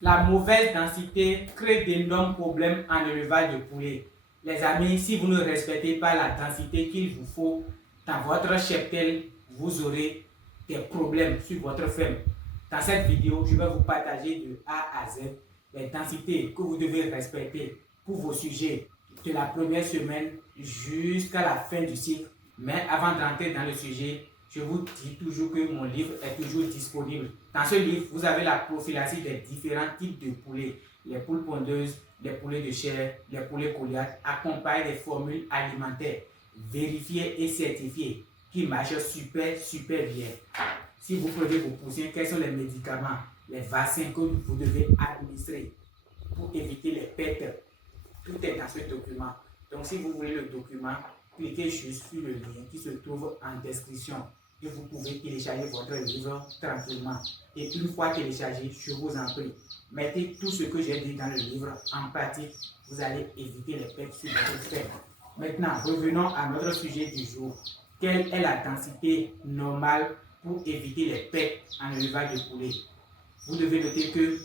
La mauvaise densité crée d'énormes problèmes en élevage de poulets. Les amis, si vous ne respectez pas la densité qu'il vous faut dans votre cheptel, vous aurez des problèmes sur votre ferme. Dans cette vidéo, je vais vous partager de A à Z les densités que vous devez respecter pour vos sujets de la première semaine jusqu'à la fin du cycle. Mais avant d'entrer dans le sujet, je vous dis toujours que mon livre est toujours disponible. Dans ce livre, vous avez la prophylaxie des différents types de poulets. Les poules pondeuses, les poulets de chair, les poulets Goliath, accompagnés des formules alimentaires vérifiées et certifiées qui marchent super bien. Si vous prenez vos poussins, quels sont les médicaments, les vaccins que vous devez administrer pour éviter les pertes? Tout est dans ce document. Donc si vous voulez le document, cliquez juste sur le lien qui se trouve en description et vous pouvez télécharger votre livre tranquillement. Et une fois téléchargé, je vous en prie, mettez tout ce que j'ai dit dans le livre en pratique. Vous allez éviter les pertes sur votre ferme. Maintenant, revenons à notre sujet du jour. Quelle est la densité normale pour éviter les pertes en élevage de poulets? Vous devez noter que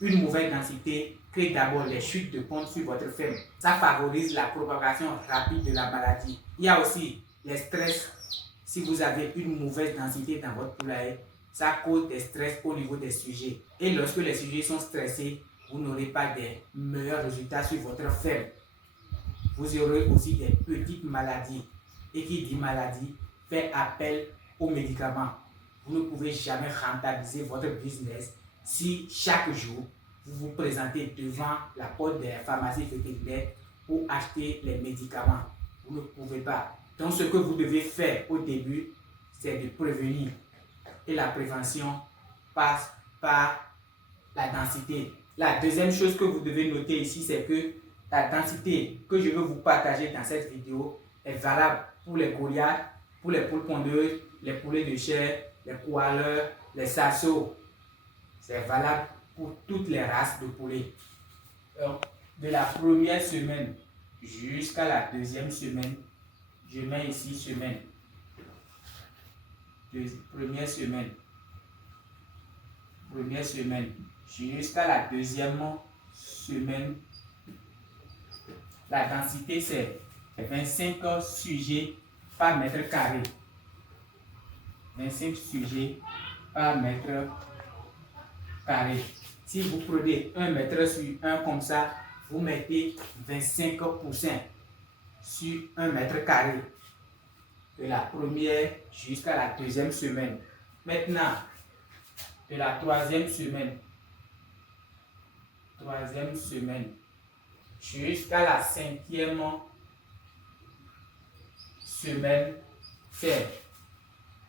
une mauvaise densité crée d'abord les chutes de ponte sur votre ferme. Ça favorise la propagation rapide de la maladie. Il y a aussi les stress. Si vous avez une mauvaise densité dans votre poulailler, ça cause des stress au niveau des sujets. Et lorsque les sujets sont stressés, vous n'aurez pas des meilleurs résultats sur votre ferme. Vous aurez aussi des petites maladies. Et qui dit maladie fait appel aux médicaments. Vous ne pouvez jamais rentabiliser votre business si chaque jour vous vous présentez devant la porte des pharmacies vétérinaires pour acheter les médicaments. Vous ne pouvez pas. Donc ce que vous devez faire au début, c'est de prévenir. Et la prévention passe par la densité. La deuxième chose que vous devez noter ici, c'est que la densité que je veux vous partager dans cette vidéo est valable pour les Goliaths, pour les poules pondeuses, les poulets de chair, les koalas, les sassos. C'est valable pour toutes les races de poulets. Donc, de la première semaine jusqu'à la deuxième semaine, je mets ici semaine. Première semaine jusqu'à la deuxième semaine, la densité c'est 25 sujets par mètre carré. 25 sujets par mètre carré. Si vous prenez 1 mètre sur 1 comme ça, vous mettez 25% sur 1 mètre carré. De la première jusqu'à la deuxième semaine. Maintenant, de la troisième semaine jusqu'à la cinquième semaine, c'est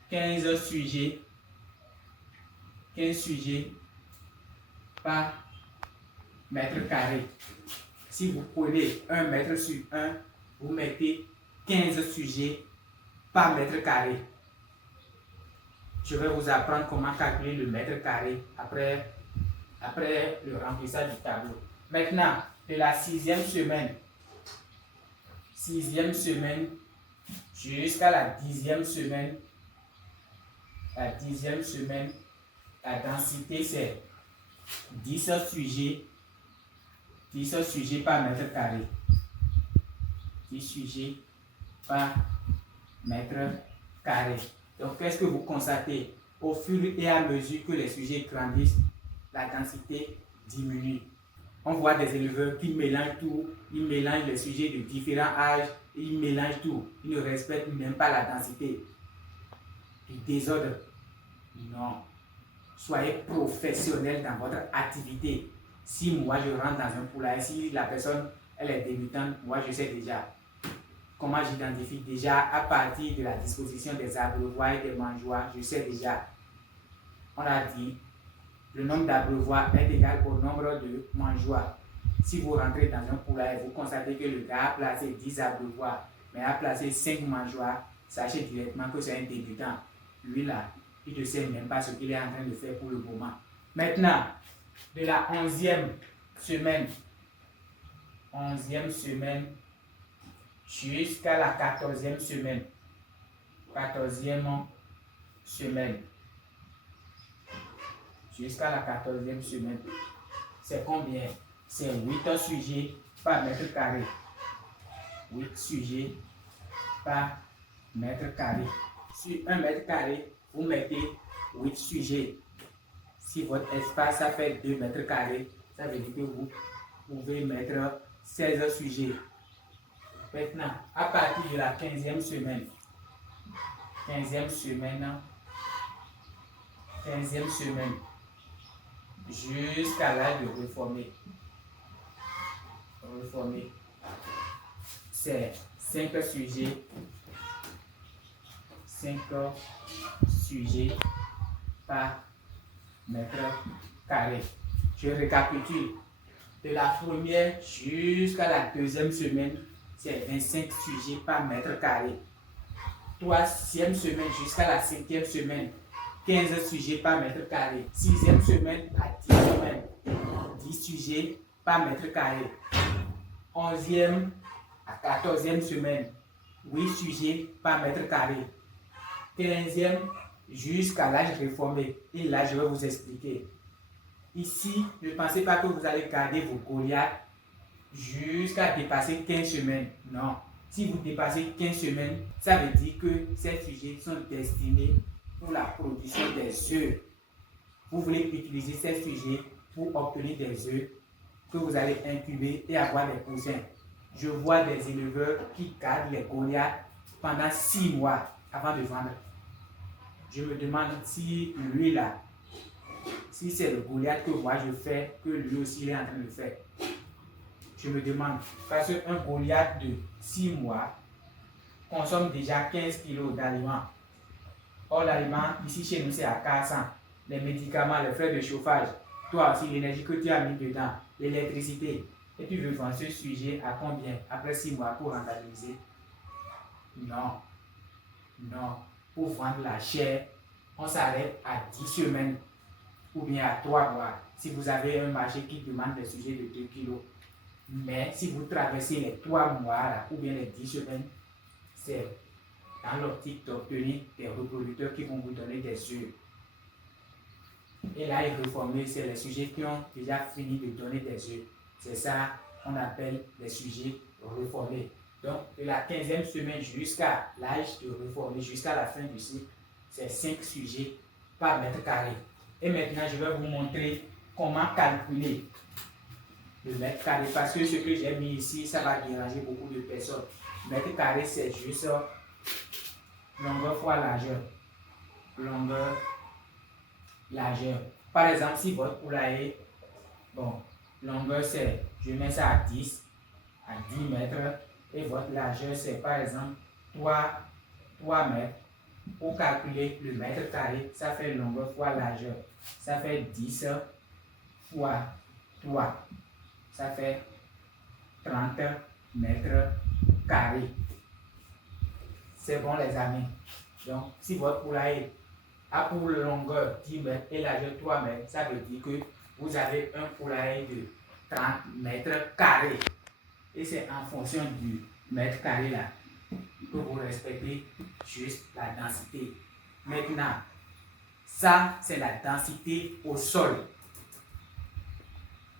15 sujets par mètre carré. Si vous prenez 1 mètre sur 1, vous mettez 15 sujets par mètre carré. Je vais vous apprendre comment calculer le mètre carré après le remplissage du tableau. Maintenant, de la sixième semaine jusqu'à la dixième semaine, la densité c'est 10 sujets par mètre carré. 10 sujets par mètre carré. Donc, qu'est-ce que vous constatez? Au fur et à mesure que les sujets grandissent, la densité diminue. On voit des éleveurs qui mélangent tout, ils mélangent les sujets de différents âges, ils mélangent tout, ils ne respectent même pas la densité. Du désordre. Non. Soyez professionnel dans votre activité. Si moi je rentre dans un poulailler, si la personne elle est débutante, moi je sais déjà comment j'identifie déjà à partir de la disposition des abreuvoirs et des mangeoires, je sais déjà. On a dit, le nombre d'abreuvoirs est égal au nombre de mangeoires. Si vous rentrez dans un poulailler, vous constatez que le gars a placé 10 abreuvoirs, mais a placé 5 mangeoires, sachez directement que c'est un débutant. Lui là, il ne sait même pas ce qu'il est en train de faire pour le moment. Maintenant, de la 11e semaine jusqu'à la 14e semaine. 14e semaine. Jusqu'à la 14e semaine. c'est combien? C'est 8 sujets par mètre carré. 8 sujets par mètre carré. Sur 1 mètre carré, vous mettez 8 sujets. Si votre espace, ça fait 2 mètres carrés, ça veut dire que vous pouvez mettre 16 sujets. Maintenant, à partir de la 15e semaine, 15e semaine, jusqu'à l'âge de reformer, c'est 5 sujets, 5 sujets par mètre carré. Je récapitule. De la première jusqu'à la 2e semaine, c'est 25 sujets par mètre carré. 3e semaine jusqu'à la 5e semaine, 15 sujets par mètre carré. 6e semaine à 10 semaines, 10 sujets par mètre carré. 11e à 14e semaine, 8 sujets par mètre carré. 15e jusqu'à l'âge réformé. Et là, je vais vous expliquer. Ici, ne pensez pas que vous allez garder vos Goliaths jusqu'à dépasser 15 semaines. Non. Si vous dépassez 15 semaines, ça veut dire que ces sujets sont destinés pour la production des œufs. Vous voulez utiliser ces sujets pour obtenir des œufs que vous allez incuber et avoir des poussins. Je vois des éleveurs qui gardent les Goliaths pendant 6 mois avant de vendre. Je me demande si lui là, si c'est le Goliath que moi je fais, que lui aussi il est en train de faire. Je me demande, parce qu'un Goliath de 6 mois consomme déjà 15 kg d'aliments. Or, l'aliment, ici chez nous, c'est à 400. Les médicaments, les frais de chauffage, toi aussi, l'énergie que tu as mis dedans, l'électricité. Et tu veux vendre ce sujet à combien après 6 mois pour rentabiliser? Non. Non. Pour vendre la chair, on s'arrête à 10 semaines ou bien à 3 mois. Si vous avez un marché qui demande des sujets de 2 kg. Mais si vous traversez les 3 mois là, ou bien les 10 semaines, c'est dans l'optique d'obtenir des reproducteurs qui vont vous donner des œufs. Et là, les reformés, c'est les sujets qui ont déjà fini de donner des œufs. C'est ça qu'on appelle les sujets reformés. Donc, de la 15e semaine jusqu'à l'âge de reformer, jusqu'à la fin du cycle, c'est 5 sujets par mètre carré. Et maintenant, je vais vous montrer comment calculer le mètre carré, parce que ce que j'ai mis ici, ça va déranger beaucoup de personnes. Mètre carré, c'est juste longueur fois largeur. Longueur, largeur. Par exemple, si votre poulailler, bon, longueur c'est, je mets ça à 10 mètres, et votre largeur c'est par exemple 3 mètres. Pour calculer le mètre carré, ça fait longueur fois largeur. Ça fait 10 fois 3. Ça fait 30 mètres carrés. C'est bon les amis. Donc, si votre poulailler a pour longueur 10 mètres et largeur 3 mètres, ça veut dire que vous avez un poulailler de 30 mètres carrés. Et c'est en fonction du mètre carré là que vous respectez juste la densité. Maintenant, ça c'est la densité au sol.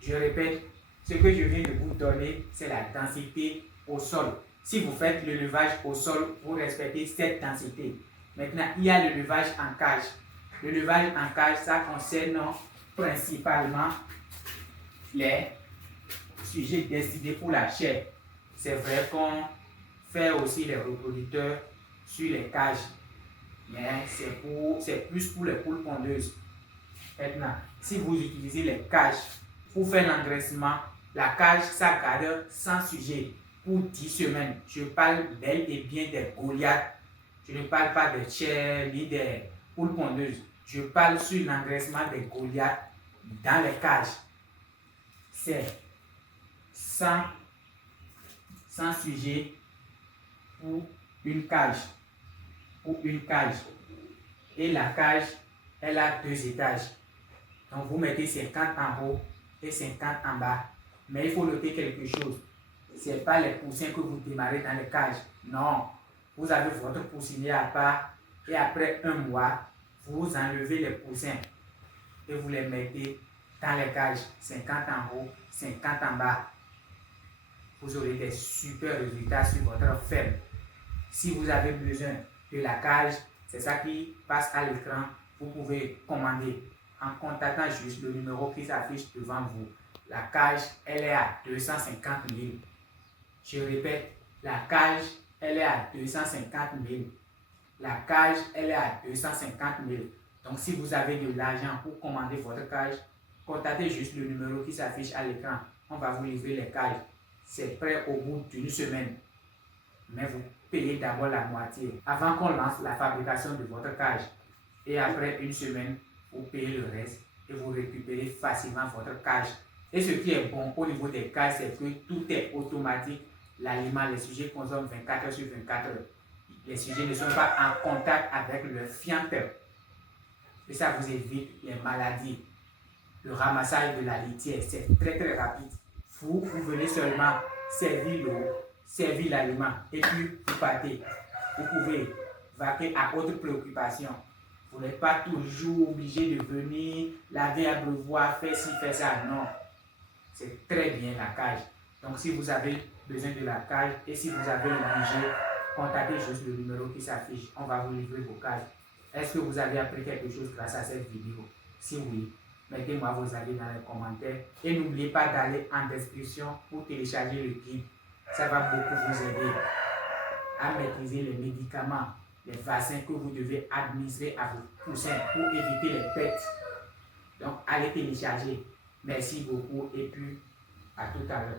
Je répète, ce que je viens de vous donner, c'est la densité au sol. Si vous faites l'élevage au sol, vous respectez cette densité. Maintenant, il y a l'élevage en cage. L'élevage en cage, ça concerne principalement les sujets destinés pour la chair. C'est vrai qu'on fait aussi les reproducteurs sur les cages, mais c'est plus pour les poules pondeuses. Maintenant, si vous utilisez les cages pour faire l'engraissement, la cage, ça garde 100 sujets pour 10 semaines. Je parle bel et bien des Goliaths. Je ne parle pas des chairs ni des poules pondeuses. Je parle sur l'engraissement des Goliaths dans les cages. C'est 100 sujets pour une cage. Et la cage, elle a 2 étages. Donc vous mettez 50 en haut et 50 en bas. Mais il faut noter quelque chose. Ce n'est pas les poussins que vous démarrez dans les cages. Non. Vous avez votre poussinier à part et après 1 mois, vous enlevez les poussins et vous les mettez dans les cages, 50 en haut, 50 en bas. Vous aurez des super résultats sur votre ferme. Si vous avez besoin de la cage, c'est ça qui passe à l'écran. Vous pouvez commander en contactant juste le numéro qui s'affiche devant vous. La cage, elle est à 250 000. Je répète, la cage, elle est à 250 000. La cage, elle est à 250 000. Donc, si vous avez de l'argent pour commander votre cage, contactez juste le numéro qui s'affiche à l'écran. On va vous livrer les cages. C'est prêt au bout d'une semaine. Mais vous payez d'abord la moitié avant qu'on lance la fabrication de votre cage. Et après une semaine, vous payez le reste et vous récupérez facilement votre cage. Et ce qui est bon au niveau des cages, c'est que tout est automatique. L'aliment, les sujets consomment 24 heures sur 24 heures. Les sujets ne sont pas en contact avec le fiente. Et ça vous évite les maladies. Le ramassage de la litière, c'est très rapide. Vous venez seulement servir l'eau, servir l'aliment et puis vous partez. Vous pouvez vaquer à autre préoccupation. Vous n'êtes pas toujours obligé de venir laver, abreuvoir, faire ci, faire ça. Non. C'est très bien la cage. Donc si vous avez besoin de la cage et si vous avez le budget, contactez juste le numéro qui s'affiche. On va vous livrer vos cages. Est-ce que vous avez appris quelque chose grâce à cette vidéo? Si oui, mettez-moi vos avis dans les commentaires. Et n'oubliez pas d'aller en description pour télécharger le guide. Ça va beaucoup vous aider à maîtriser les médicaments, les vaccins que vous devez administrer à vos poussins pour éviter les pertes. Donc, allez télécharger. Merci beaucoup et puis à tout à l'heure.